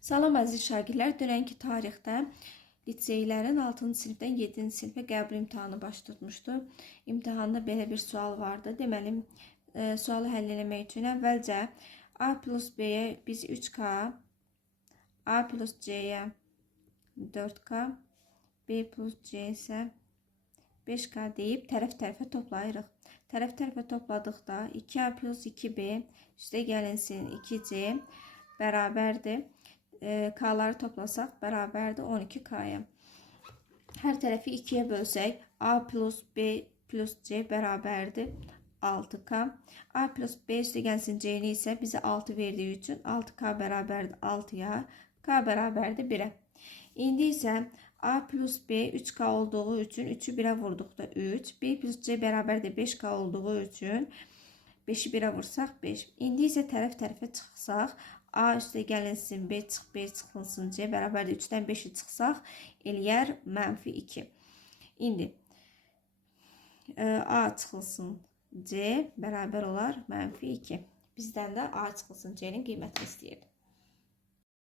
Salam əziz şagirdlər, dünənki tarixdə liseylərin 6-cı sinifdən 7-ci sinifə qəbul imtahanı baş tutmuşdu. İmtahanda belə bir sual vardı. Deməli, sualı həll etmək üçün əvvəlcə A plus B-yə biz 3K, A plus C-yə 4K, B plus C isə 5K deyib tərəf-tərəfə toplayırıq. Tərəf-tərəfə topladıqda 2A plus 2B üstə gəlinsin 2C bərabərdir. K'ları toplasaq bərabərdir 12K'ya. Hər tərəfi 2'yə bölsək A plus B plus C bərabərdir 6K. A plus B üstə gəlsin C'ni isə bizə 6 verdiyi üçün 6K bərabərdir 6'ya. K bərabərdir 1'ə. İndi isə A plus B 3K olduğu üçün 3'ü 1'ə vurduqda 3. B plus C bərabərdir 5K olduğu üçün 5'i 1'ə vursaq 5. İndi isə tərəf-tərəfə çıxsaq A üstə gəlinsin B çıx, B çıxılsın C bərabərdir 3'dən 5'i çıxsaq eləyər -2. İndi A çıxılsın C bərabər olar -2. Bizdən də A çıxılsın C'nin qiymətini istəyirdi.